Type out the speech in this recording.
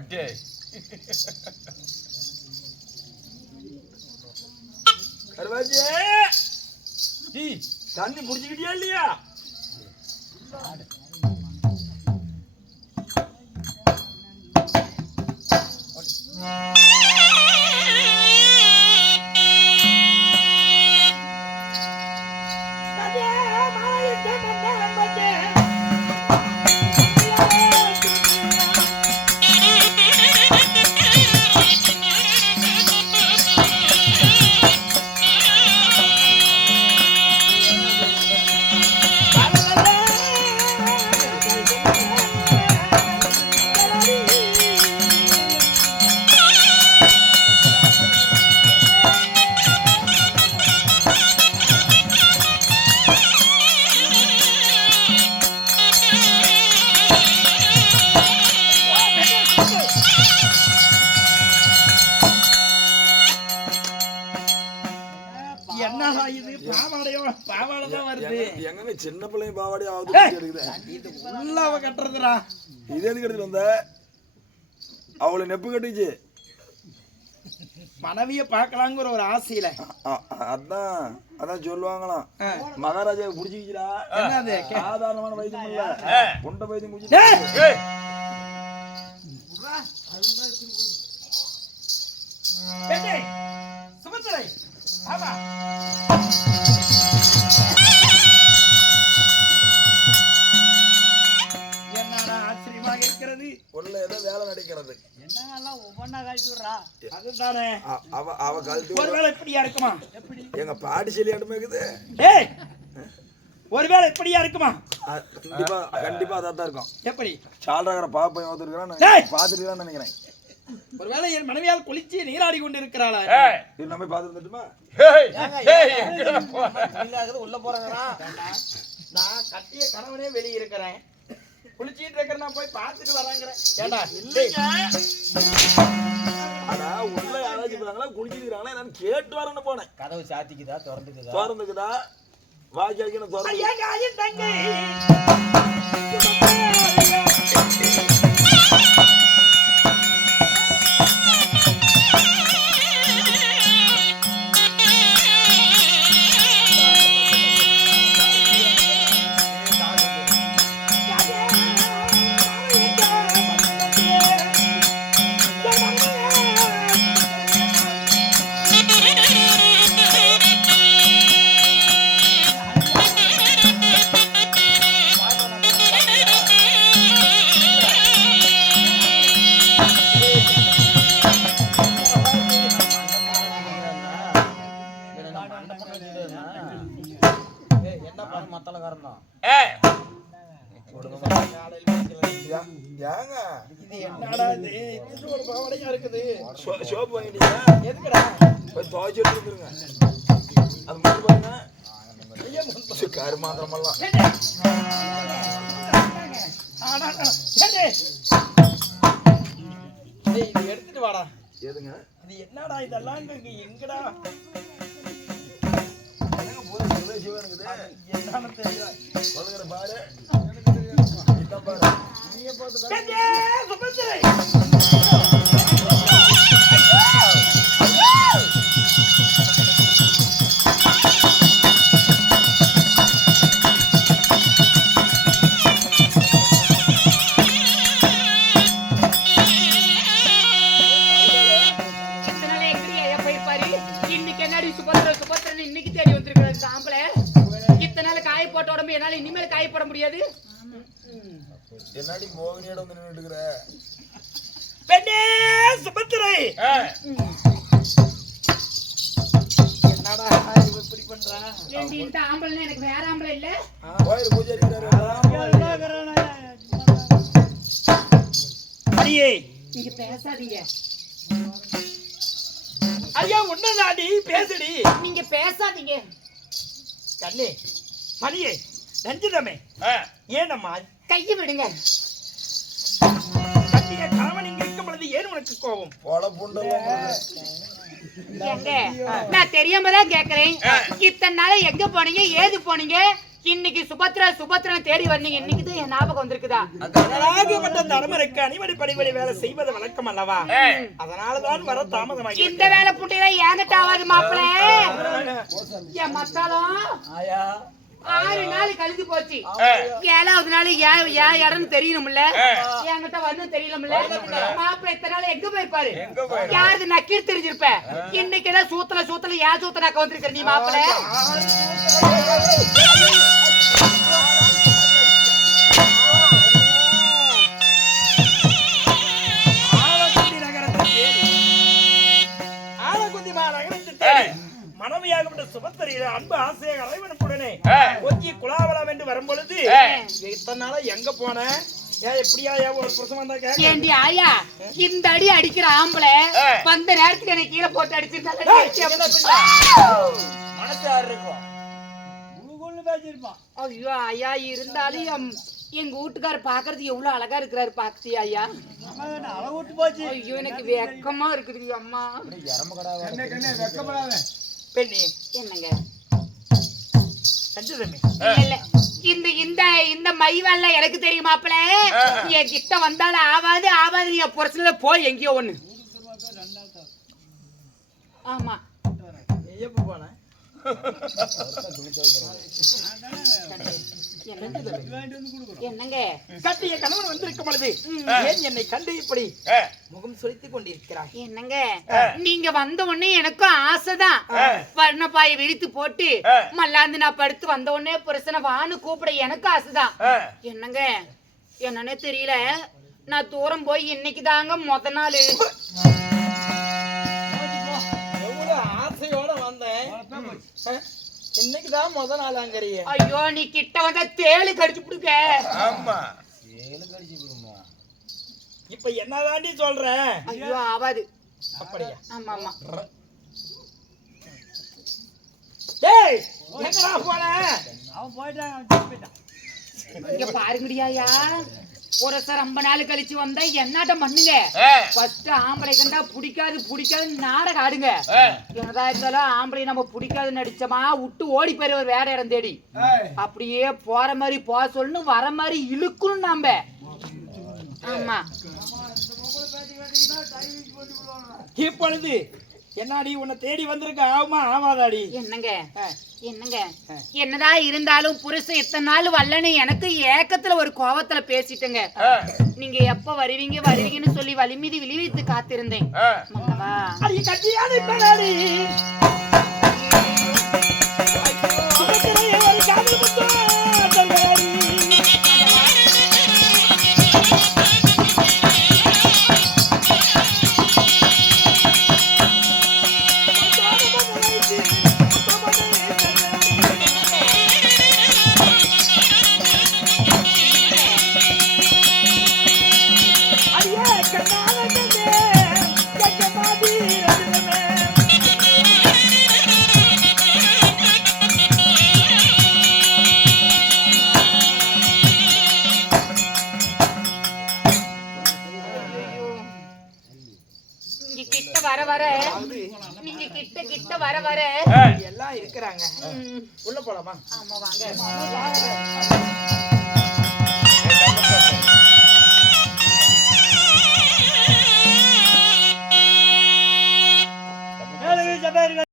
அட்டே தண்ணி புடிச்சுக்கிட்டியா இல்லையா? Yeah. பாவாடை தான் வருது. எங்க- எங்கங்க சின்ன பிள்ளைங்க பாவாடி ஆகுது. எடுக்குது இது உள்ளவ கட்டுறதுடா. இது எதுக்கு எடுத்துட்டு வந்த? அவளை நெப்பு கட்டிச்சு. மனைவிய பார்க்கலாங்கிற ஒரு ஆசையில. அதான் அதான் சொல்லுவாங்களாம். ஆ. மகாராஜாவை புடிச்சிக்கிச்சா என்னது? சாதாரணமான வைத்தியம் இல்ல. புண்டை வைத்தியம் பெண்ணே, சுமத்திரை ஆமா. உள்ள ஏதோ வேலை நடக்கிறது. எங்க பாட்டி சொல்லி இடமே இருக்குது ஒருவேளை இப்படியா இருக்குமா? கண்டிப்பா கண்டிப்பா அதான் தான் இருக்கும். எப்படி? சால்ராகிற பாப்பையும் டேய். ஒருத்தருக்கிறான் பார்த்துட்டு தான் நினைக்கிறேன். ஒருவேளை என் மனைவியால் குளிச்சு நீராடி கொண்டு இருக்கிறாளா நம்ம பார்த்து வந்துட்டுமா ஏய் ஏய் எங்கடா போற உள்ள போறாங்கடா. நான் கட்டிய கணவனே வெளியே இருக்கிறேன். குளிச்சிட்டு இருக்கிற நான் போய் பார்த்துட்டு வராங்கிறேன். ஏண்டா இல்லைங்க. ஆனா உள்ள யாராச்சும் குளிச்சிருக்காங்களா என்னன்னு கேட்டு வரேன்னு போனேன். கதவு சாத்திக்குதா? திறந்துக்குதா? திறந்துக்குதா? வாக்கி அடிக்கணும் திறந்து என்ன பண்ண ஏய் ஏ- ஏங்க இது என்னடா இது? இது ஒரு பாவடையா இருக்குது. சோப்பு வாங்கிட்டீங்க எதுக்குடா? போய் துவைச்சு எடுத்து வந்துருங்க அது மட்டும் பாருங்க. இது எடுத்துட்டு வாடா. எதுங்க? இது என்னடா இதெல்லாம் எங்கடா? பூரா. சுதேசியமா இருக்குது பாரு என்னால இனிமேல் காய போட முடியாது. என்னாடி மோகினியோட வந்து நின்றுட்டு இருக்கிற பெண்ணே. ஏய் என்னடா இவ இப்படி பண்றா? ஏண்டி இந்த ஆம்பளைன்னா எனக்கு வேற ஆம்பளை இல்ல? கோயில் பூஜை இருக்கிறாரு அடியே. நீங்க பேசாதீங்க. ஐயா உன்னதாடி பேசுடி. நீங்க பேசாதீங்க. கண்ணே மணியே. ரஞ்சிதமே ஏய் ஏனம்மா கையை விடுங்க. கட்டிய கணவன் இங்க இருக்கும் பொழுது ஏன் உனக்கு கோபம்? பொல எங்க நான் தெரியாம தான் கேக்குறேன். இத்தனை நாள் எங்க போனீங்க ஏது போனீங்க? இன்னைக்கு சுபத்ரா சுபத்ரனை தேடி வந்தீங்க இன்னைக்கு தான் என் ஞாபகம் வந்திருக்குதா? அழகாகப்பட்ட தர்மருக்கு அணிவடி படிவடி வேலை செய்வது வழக்கம் அல்லவா? அதனாலதான் வர தாமதமாகி இந்த வேலை புட்டையெல்லாம் ஏங்கிட்ட ஆகாது மாப்பிள. என் மத்தாலும் ஆயா. ஆறு நாள் கழிஞ்சு போச்சு. ஏழாவது நாள் ஏன் இடம்னு தெரியணும்ல? என்கிட்ட வந்து தெரியணும்ல? மாப்பிள்ளை இத்தனை நாள் எங்க போயிருப்பாரு? யாருது? நக்கீர் தெரிஞ்சிருப்ப. இன்னைக்கு தான் சூத்தல சூத்தல ஏன் சூத்தனாக்க வந்திருக்க நீ மாப்பிள்ளை. மனைவியாகப்பட்ட சுபத்திரையில அன்பு ஆசையாக அலைவனுக்குடனே கொச்சி குலாவலாம் என்று வரும்பொழுது இத்தனை நாளா எங்க போன? ஏன் எப்படியா ஏன் ஒரு புருஷன் வந்தா கேட்க? ஏண்டி ஆயா இந்த அடி அடிக்கிற ஆம்பளை வந்த நேரத்துக்கு எனக்கு கீழே போட்டு அடிச்சிருந்தாங்க மனசு யாரு இருக்கும்? ஐயோ ஐயா இருந்தாலும் எங்க வீட்டுக்காரர் பாக்குறது எவ்வளவு அழகா இருக்கிறாரு பாக்குறியா ஐயா ஐயோ எனக்கு வெக்கமா இருக்குது அம்மா. பெண்ணே. என்னங்க? சஞ்சதமே இல்ல, இல்ல. இந்த இந்த இந்த மைவல்ல எனக்கு தெரியுமாப்ல என் கிட்ட வந்தாலும் ஆவாது ஆவாது. என் புரட்சில போய் எங்கேயோ ஒண்ணு. ஆமா. எப்ப போன? என்னங்க? கட்டிய கணவன் வந்திருக்கும் பொழுது ஏன் என்னை கண்டு இப்படி முகம் சுளித்துக் கொண்டிருக்கிறாய்? என்னங்க? நீங்க வந்த உடனே எனக்கும் ஆசைதான். வர்ணப்பாயை விரித்து போட்டு மல்லாந்து நான் படுத்து வந்த உடனே புருஷனை வான்னு கூப்பிட எனக்கும் ஆசைதான். என்னங்க? என்னன்னே தெரியல. நான் தூரம் போய் இன்னைக்கு தாங்க முத நாள். எவ்வளவு ஆசையோட வந்தேன். இன்னைக்குதான் முத நாள் அங்கறிய ஐயோ நீ கிட்ட வந்தா தேளு கடிச்சு பிடிக்க ஆமா. ஏழு கடிச்சு விடுமா இப்ப என்னதாண்டி சொல்றேன் ஐயோ ஆவாது. அப்படியா? ஆமா ஆமா. டேய் எங்கடா போன? இங்க பாருங்கடியாயா. ஒரு சார் ரொம்ப நாள் கழிச்சு வந்தா என்னாட்டம் பண்ணுங்க? ஃபர்ஸ்ட் ஆம்பளை கண்டா பிடிக்காது பிடிக்காது நாடகம் ஆடுங்க. என்னதா இருந்தாலும் ஆம்பளை நம்ம பிடிக்காது நடிச்சோமா விட்டு ஓடி போயிருவார் வேற இடம் தேடி. அப்படியே போற மாதிரி போக சொல்லணும் வர மாதிரி இழுக்கணும் நாம. ஆமா. இப்பொழுது என்னடி உன்னை தேடி வந்திருக்க? ஆகுமா? ஆவாதாடி? என்னங்க? என்னங்க? என்னதான் இருந்தாலும் புருஷன் இத்தனை நாள் வரலன்னு எனக்கு ஏக்கத்துல ஒரு கோவத்துல பேசிட்டேங்க. நீங்க எப்ப வருவீங்க வருவீங்கன்னு சொல்லி வலிமீதி விழிவித்து காத்திருந்தேன். வர வர. நீங்க கிட்ட கிட்ட வர வர. எல்லாம் இருக்கிறாங்க. உள்ள போலாமா? ஆமா வாங்க. பேர்